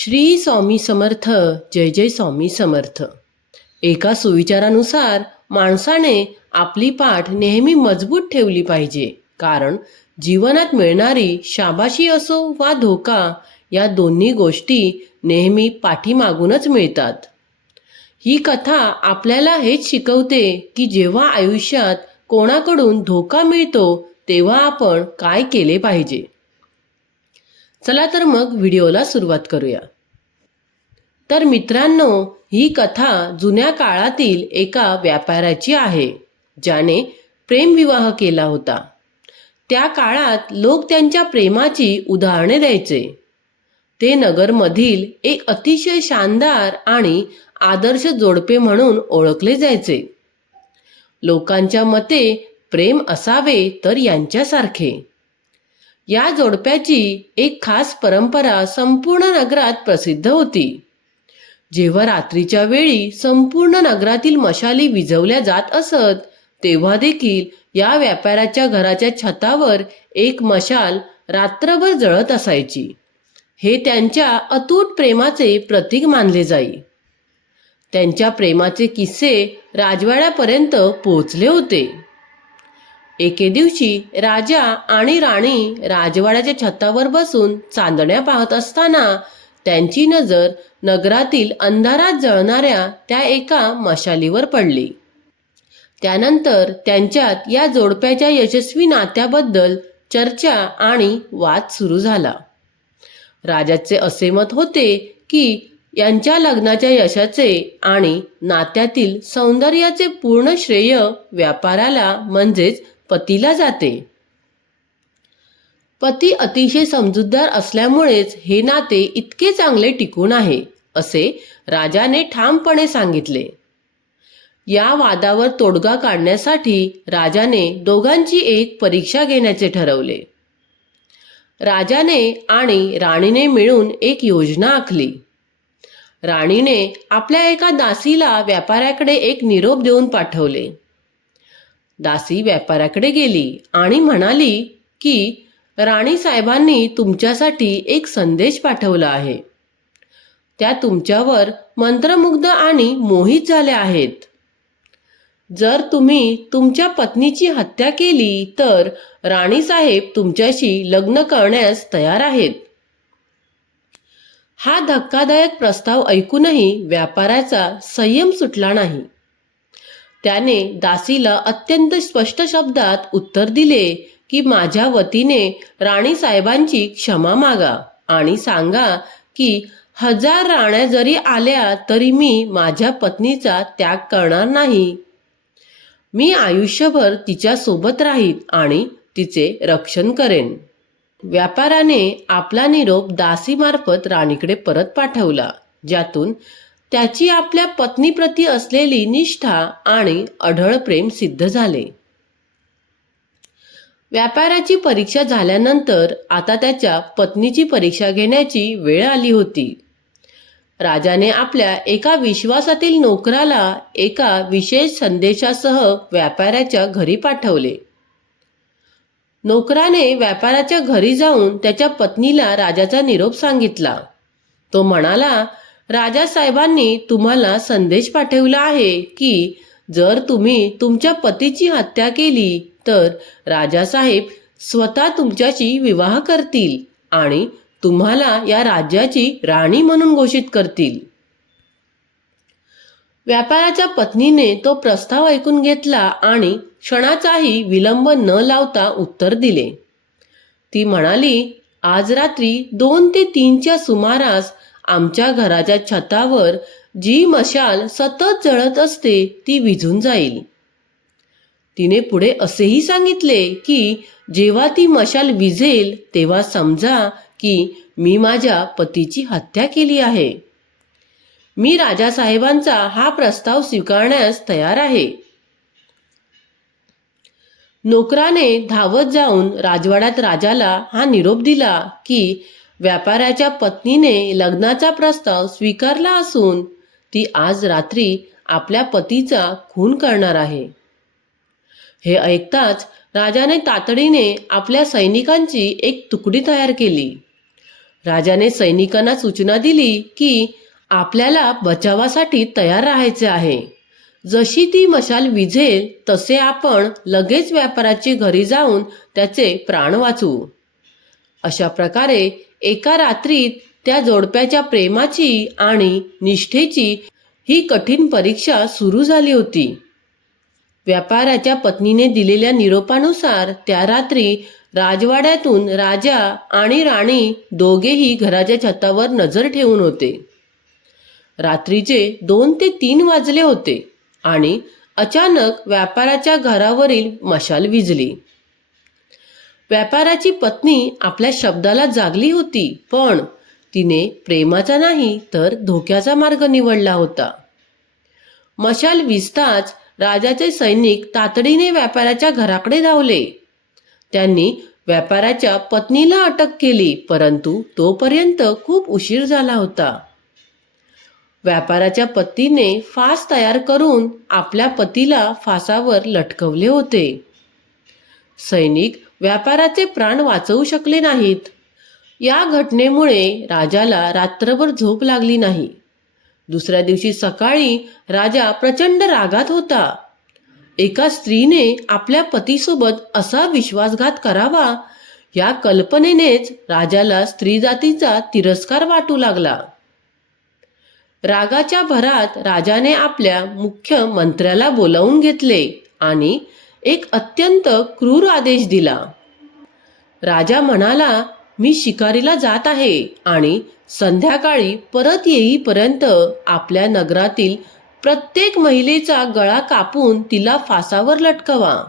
श्री स्वामी समर्थ जय जय स्वामी समर्थ. एका सुविचारानुसार माणसाने आपली पाठ नेहमी मजबूत ठेवली पाहिजे कारण जीवनात मिळणारी शाबाशी असो वा धोका या दोन्ही गोष्टी नेहमी पाठीमागूनच मिळतात. ही कथा आपल्याला हेच शिकवते की जेव्हा आयुष्यात कोणाकडून धोका मिळतो तेव्हा आपण काय केले पाहिजे. चला तर मग व्हिडिओला सुरुवात करूया. तर मित्रांनो ही कथा जुन्या काळातील एका व्यापाऱ्याची आहे ज्याने प्रेमविवाह केला होता. त्या काळात लोक त्यांच्या प्रेमाची उदाहरणे द्यायचे. ते नगरमधील एक अतिशय शानदार आणि आदर्श जोडपे म्हणून ओळखले जायचे. लोकांच्या मते प्रेम असावे तर यांच्यासारखे. या जोडप्याची एक खास परंपरा संपूर्ण नगरात प्रसिद्ध होती. जेव्हा रात्रीच्या वेळी संपूर्ण नगरातील मशाली विझवल्या जात असत तेव्हा देखील या व्यापाऱ्याच्या घराच्या छतावर एक मशाल रात्रभर जळत असायची. हे त्यांच्या अतूट प्रेमाचे प्रतीक मानले जाई. त्यांच्या प्रेमाचे किस्से राजवाड्यापर्यंत पोहोचले होते. एके दिवशी राजा आणि राणी राजवाड्याच्या छतावर बसून चांदण्या पाहत असताना त्यांची नजर नगरातील अंधारात जळणाऱ्या त्या एका मशालीवर पडली. त्यानंतर त्यांच्यात या जोडप्याच्या यशस्वी नात्याबद्दल चर्चा आणि वाद सुरू झाला. राजाचे असे मत होते की यांच्या लग्नाच्या यशाचे आणि नात्यातील सौंदर्याचे पूर्ण श्रेय व्यापाराला म्हणजेच पतीला जाते. पती अतिशय समजूतदार असल्यामुळेच हे नाते इतके चांगले टिकून आहे असे राजाने ठामपणे सांगितले. या वादावर तोडगा काढण्यासाठी राजाने दोघांची एक परीक्षा घेण्याचे ठरवले. राजाने आणि राणीने मिळून एक योजना आखली. राणीने आपल्या एका दासीला व्यापाऱ्याकडे एक निरोप देऊन पाठवले. दासी व्यापाऱ्याकडे गेली आणि म्हणाली की राणी साहेबांनी तुमच्यासाठी एक संदेश पाठवला आहे. त्या तुमच्यावर मंत्रमुग्ध आणि मोहित झाल्या आहेत. जर तुम्ही तुमच्या पत्नीची हत्या केली तर राणीसाहेब तुमच्याशी लग्न करण्यास तयार आहेत. हा धक्कादायक प्रस्ताव ऐकूनही व्यापाराचा संयम सुटला नाही. त्याने दासीला अत्यंत स्पष्ट शब्दात उत्तर दिले की माझ्या वतीने राणी साहेबांची क्षमा मागा आणि सांगा की हजार राण्या जरी आल्या तरी मी माझ्या पत्नीचा त्याग करणार नाही. मी आयुष्यभर तिच्या सोबत राहीन आणि तिचे रक्षण करेन. व्यापाराने आपला निरोप दासीमार्फत राणीकडे परत पाठवला ज्यातून त्याची आपल्या पत्नीप्रती असलेली निष्ठा आणि अढळ प्रेम सिद्ध झाले. व्यापाराची परीक्षा झाल्यानंतर आता त्याच्या पत्नीची परीक्षा घेण्याची वेळ आली होती. राजाने आपल्या एका विश्वासातील नोकराला एका विशेष संदेशासह व्यापाऱ्याच्या घरी पाठवले. नोकराने व्यापाऱ्याच्या घरी जाऊन त्याच्या पत्नीला राजाचा निरोप सांगितला. तो म्हणाला राजासाहेबांनी तुम्हाला संदेश पाठवला आहे की जर तुम्ही तुमच्या पतीची हत्या केली तर राजासाहेब स्वतः तुमच्याशी विवाह करतील आणि तुम्हाला या राज्याची राणी म्हणून घोषित करतील. व्यापाराच्या पत्नीने तो प्रस्ताव ऐकून घेतला आणि क्षणाचाही विलंब न लावता उत्तर दिले. ती म्हणाली आज रात्री दोन ते तीनच्या सुमारास आमच्या घराच्या छतावर जी मशाल सतत जळत असते ती विझून जाईल. तिने पुढे असेही सांगितले की जेव्हा ती मशाल विझेल तेव्हा समजा की मी माझ्या पतीची हत्या केली आहे. मी राजासाहेबांचा हा प्रस्ताव स्वीकारण्यास तयार आहे. नोकराने धावत जाऊन राजवाड्यात राजाला हा निरोप दिला की व्यापाऱ्याच्या पत्नीने लग्नाचा प्रस्ताव स्वीकारला असून ती आज रात्री आपल्या पतीचा खून करणार आहे. हे ऐकताच राजाने तातडीने आपल्या सैनिकांची एक तुकडी तयार केली. राजाने सैनिकांना सूचना दिली की आपल्याला बचावासाठी तयार राहायचे आहे. जशी ती मशाल विझेल तसे आपण लगेच व्यापाराची घरी जाऊन त्याचे प्राण वाचू. अशा प्रकारे एका रात्रीत त्या जोडप्याच्या प्रेमाची आणि निष्ठेची ही कठीण परीक्षा सुरू झाली होती. व्यापाराच्या पत्नीने दिलेल्या निरोपानुसार त्या रात्री राजवाड्यातून राजा आणि राणी दोघेही घराच्या छतावर नजर ठेवून होते. रात्रीचे दोन ते तीन वाजले होते आणि अचानक व्यापाराच्या घरावरील मशाल विजली. व्यापाराची पत्नी आपल्या शब्दाला जागली होती पण तिने प्रेमाचा नाही तर धोक्याचा मार्ग निवडला होता. मशाल विजताच राजाचे सैनिक तातडीने व्यापाराच्या घराकडे धावले. त्यांनी व्यापाराच्या पत्नीला अटक केली परंतु तोपर्यंत खूप उशीर झाला होता. व्यापाराच्या पत्नीने फास तयार करून आपल्या पतीला फासावर लटकवले होते. सैनिक व्यापाराचे प्राण वाचवू शकले नाहीत. या घटनेमुळे राजाला रात्रभर झोप लागली नाही. दुसऱ्या दिवशी सकाळी राजा प्रचंड रागात होता. एका स्त्रीने आपल्या पतीसोबत असा विश्वासघात करावा या कल्पनेनेच राजाला स्त्री जातीचा तिरस्कार वाटू लागला. रागाच्या भरात राजाने आपल्या मुख्य मंत्र्याला बोलावून घेतले आणि एक अत्यंत क्रूर आदेश दिला. राजा म्हणाला मी शिकारीला जात आहे आणि संध्याकाळी परत येईपर्यंत आपल्या नगरातील प्रत्येक महिलेचा गळा कापून तिला फासावर लटकवा.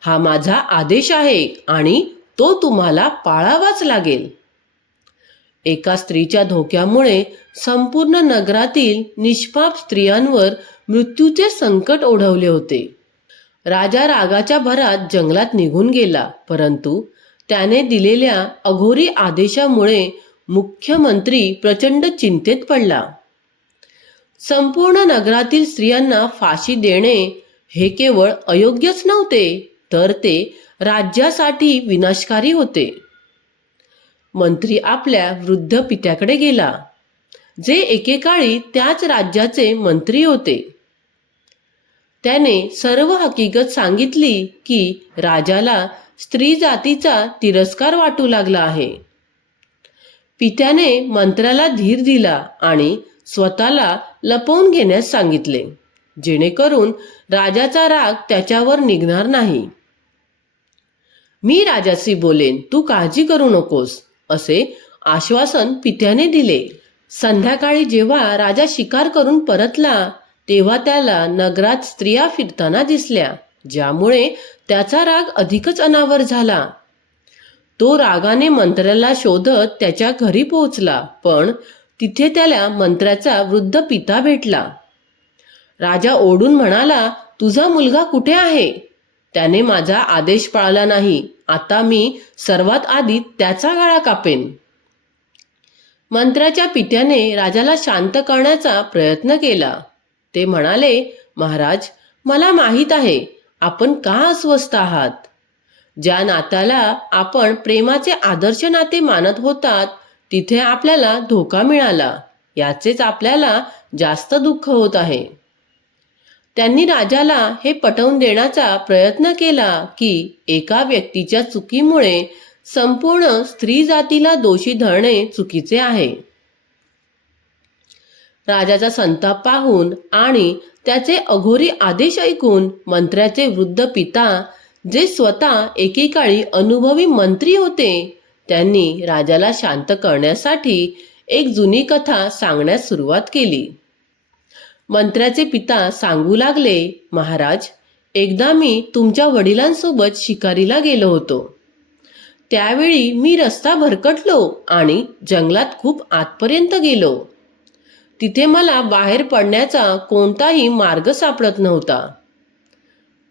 हा माझा आदेश आहे आणि तो तुम्हाला पाळावाच लागेल. एका स्त्रीच्या धोक्यामुळे संपूर्ण नगरातील निष्पाप स्त्रियांवर मृत्यूचे संकट ओढवले होते. राजा रागाच्या भरात जंगलात निघून गेला. परंतु त्याने दिलेल्या अघोरी आदेशामुळे मुख्यमंत्री प्रचंड चिंतेत पडला. संपूर्ण नगरातील स्त्रियांना फाशी देणे हे केवळ अयोग्यच नव्हते तर ते राज्यासाठी विनाशकारी होते. मंत्री आपल्या वृद्ध पित्याकडे गेला जे एकेकाळी त्याच राज्याचे मंत्री होते. त्याने सर्व हकीकत सांगितली की राजाला स्त्री जातीचा तिरस्कार वाटू लागला आहे. पित्याने मंत्र्याला धीर दिला आणि स्वतःला लपवून घेण्यास सांगितले जेणेकरून राजाचा राग त्याच्यावर निघणार नाही. मी राजाशी बोलेन तू काळजी करू नकोस असे आश्वासन पित्याने दिले. संध्याकाळी जेव्हा राजा शिकार करून परतला तेव्हा त्याला नगरात स्त्रिया फिरताना दिसल्या ज्यामुळे त्याचा राग अधिकच अनावर झाला. तो रागाने मंत्र्याला शोधत त्याच्या घरी पोहोचला पण तिथे त्याला मंत्र्याचा वृद्ध पिता भेटला. राजा ओढून म्हणाला तुझा मुलगा कुठे आहे? त्याने माझा आदेश पाळला नाही. आता मी सर्वात आधी त्याचा गळा कापेन. मंत्र्याच्या पित्याने राजाला शांत करण्याचा प्रयत्न केला. ते म्हणाले महाराज मला माहीत आहे आपण का अस्वस्थ आहात? ज्या नात्याला आपण प्रेमाचे आदर्श नाते मानत होतात तिथे आपल्याला धोका मिळाला. याचेच आपल्याला जास्त दुःख होत आहे. त्यांनी राजाला हे पटवून देण्याचा प्रयत्न केला की एका व्यक्तीच्या चुकीमुळे संपूर्ण स्त्री जातीला दोषी धरणे चुकीचे आहे. राजाचा संताप पाहून आणि त्याचे अघोरी आदेश ऐकून मंत्र्याचे वृद्ध पिता जे स्वतः एकेकाळी अनुभवी मंत्री होते त्यांनी राजाला शांत करण्यासाठी एक जुनी कथा सांगण्यास सुरुवात केली. मंत्र्याचे पिता सांगू लागले महाराज एकदा मी तुमच्या वडिलांसोबत शिकारीला गेलो होतो. त्यावेळी मी रस्ता भरकटलो आणि जंगलात खूप आतपर्यंत गेलो. तिथे मला बाहेर पडण्याचा कोणताही मार्ग सापडत नव्हता.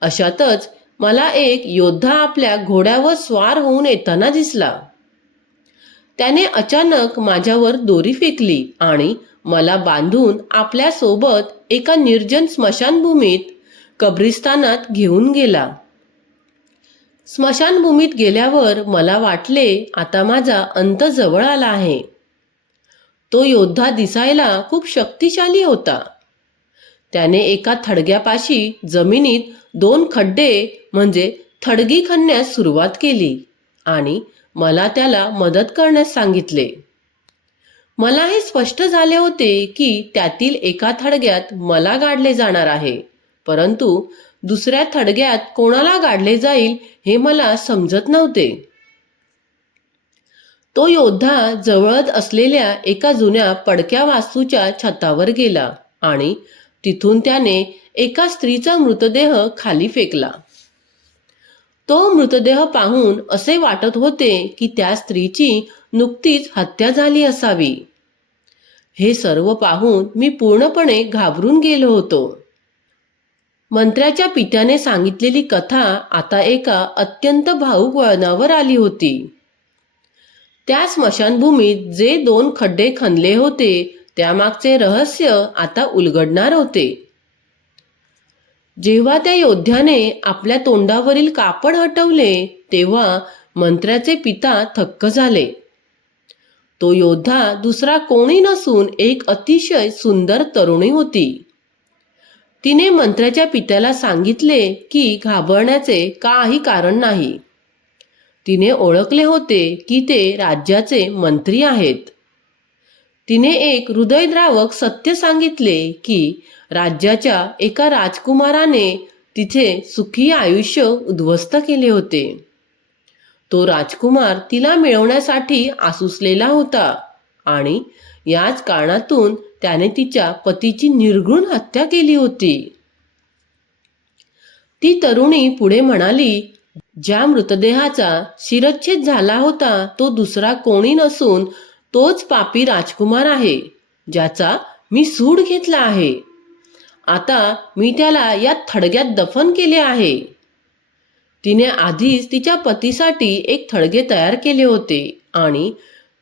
अशातच मला एक योद्धा आपल्या घोड्यावर स्वार होऊन येताना दिसला. त्याने अचानक माझ्यावर दोरी फेकली आणि मला बांधून आपल्यासोबत एका निर्जन स्मशानभूमीत कब्रिस्तानात घेऊन गेला. स्मशानभूमीत गेल्यावर मला वाटले आता माझा अंत जवळ आला आहे. तो योद्धा दिसायला खूप शक्तिशाली होता. त्याने एका थडग्यापाशी जमिनीत दोन खड्डे म्हणजे थडगी खणण्यास सुरुवात केली आणि मला त्याला मदत करण्यास सांगितले. मला हे स्पष्ट झाले होते की त्यातील एका थडग्यात मला गाडले जाणार आहे परंतु दुसऱ्या थडग्यात कोणाला गाडले जाईल हे मला समजत नव्हते. तो योद्धा जवळच असलेल्या एका जुन्या पडक्या वास्तूच्या छतावर गेला आणि तिथून त्याने एका स्त्रीचा मृतदेह खाली फेकला. तो मृतदेह पाहून असे वाटत होते की त्या स्त्रीची नुकतीच हत्या झाली असावी. हे सर्व पाहून मी पूर्णपणे घाबरून गेलो होतो. मंत्र्याच्या पित्याने सांगितलेली कथा आता एका अत्यंत भाऊक वळणावर आली होती. त्या स्मशानभूमीत जे दोन खड्डे खणले होते त्यामागचे रहस्य आता उलगडणार होते. जेव्हा त्या योद्ध्याने आपल्या तोंडावरील कापड हटवले तेव्हा मंत्र्याचे पिता थक्क झाले. तो योद्धा दुसरा कोणी नसून एक अतिशय सुंदर तरुणी होती. तिने मंत्र्याच्या पित्याला सांगितले की घाबरण्याचे काही कारण नाही. तिने ओळखले होते की ते राज्याचे मंत्री आहेत. तिने एक हृदयद्रावक सत्य सांगितले की राज्याच्या एका राजकुमाराने तिचे सुखी आयुष्य उद्ध्वस्त केले होते. तो राजकुमार तिला मिळवण्यासाठी आसुसलेला होता आणि याच कारणातून त्याने तिच्या पतीची निर्घृण हत्या केली होती. ती तरुणी पुढे म्हणाली ज्या मृतदेहाचा शिरच्छेद झाला होता तो दुसरा कोणी नसून तोच पापी राजकुमार आहे ज्याचा मी सूड घेतला आहे. आता मी त्याला या थडग्यात दफन केले आहे. तिने आधीच तिच्या पतीसाठी एक थडगे तयार केले होते आणि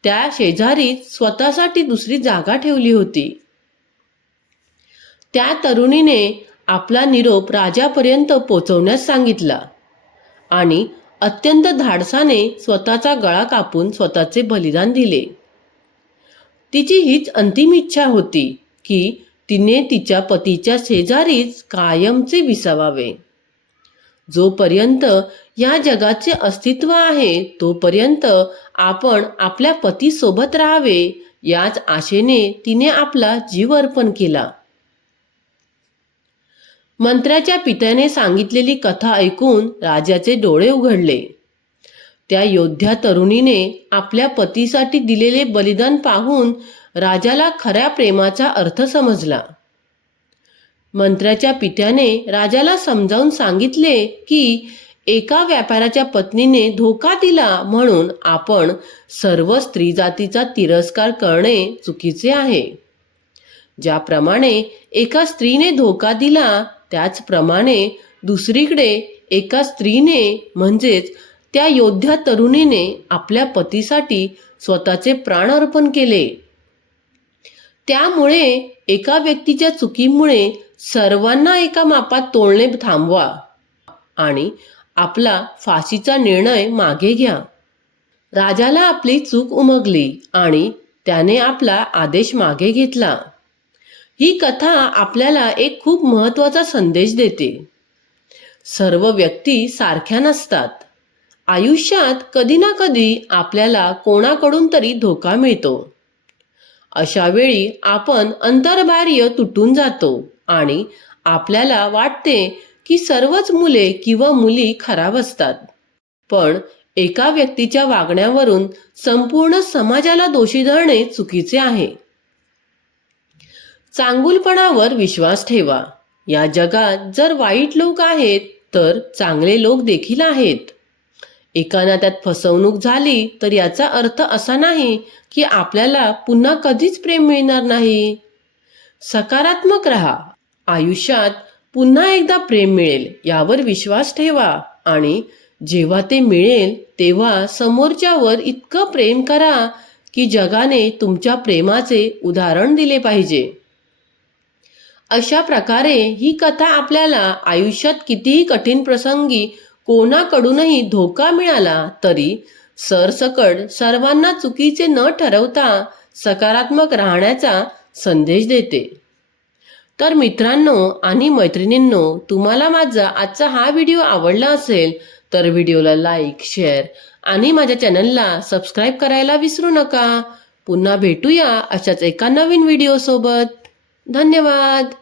त्या शेजारीच स्वतःसाठी दुसरी जागा ठेवली होती. त्या तरुणीने आपला निरोप राजापर्यंत पोचवण्यास सांगितला. आणि अत्यंत धाडसाने स्वतःचा गळा कापून स्वतःचे बलिदान दिले. तिची हीच अंतिम इच्छा होती की तिने तिच्या पतीच्या शेजारीच कायमचे विसावावे. जोपर्यंत या जगाचे अस्तित्व आहे तोपर्यंत आपण आपल्या पतीसोबत राहावे याच आशेने तिने आपला जीव अर्पण केला. मंत्र्याच्या पित्याने सांगितलेली कथा ऐकून राजाचे डोळे उघडले. त्या योद्ध्या तरुणीने आपल्या पतीसाठी दिलेले बलिदान पाहून राजाला खऱ्या प्रेमाचा अर्थ समजला. मंत्र्याच्या पित्याने राजाला समजावून सांगितले की एका व्यापाऱ्याच्या पत्नीने धोका दिला म्हणून आपण सर्व स्त्री जातीचा तिरस्कार करणे चुकीचे आहे. ज्याप्रमाणे एका स्त्रीने धोका दिला त्याचप्रमाणे दुसरीकडे एका स्त्रीने म्हणजेच त्या योद्ध्या तरुणीने आपल्या पतीसाठी स्वतःचे प्राण अर्पण केले. त्यामुळे एका व्यक्तीच्या चुकीमुळे सर्वांना एका मापात तोडणे थांबवा आणि आपला फाशीचा निर्णय मागे घ्या. राजाला आपली चूक उमगली आणि त्याने आपला आदेश मागे घेतला. ही कथा आपल्याला एक खूप महत्त्वाचा संदेश देते. सर्व व्यक्ती सारख्या नसतात. आयुष्यात कधी ना कधी आपल्याला कोणाकडून तरी धोका मिळतो. अशा वेळी आपण अंतर्बाह्य तुटून जातो आणि आपल्याला वाटते की सर्वच मुले किंवा मुली खराब असतात. पण एका व्यक्तीच्या वागण्यावरून संपूर्ण समाजाला दोषी धरणे चुकीचे आहे. चांगुलपणावर विश्वास ठेवा. या जगात जर वाईट लोक आहेत तर चांगले लोक देखील आहेत. एका नात्यात फसवणूक झाली तर याचा अर्थ असा नाही की आपल्याला पुन्हा कधीच प्रेम मिळणार नाही. सकारात्मक राहा. आयुष्यात पुन्हा एकदा प्रेम मिळेल यावर विश्वास ठेवा. आणि जेव्हा ते मिळेल तेव्हा समोरच्यावर इतकं प्रेम करा की जगाने तुमच्या प्रेमाचे उदाहरण दिले पाहिजे. अशा प्रकारे ही कथा आपल्याला आयुष्यात कितीही कठीण प्रसंगी कोणाकडूनही धोका मिळाला तरी सरसकट सर्वांना चुकीचे न ठरवता सकारात्मक राहण्याचा संदेश देते. तर मित्रांनो आणि मैत्रिणींनो तुम्हाला माझा आजचा हा व्हिडिओ आवडला असेल तर व्हिडिओला लाईक शेअर आणि माझ्या चॅनलला सबस्क्राईब करायला विसरू नका. पुन्हा भेटूया अशाच एका नवीन व्हिडिओसोबत. धन्यवाद.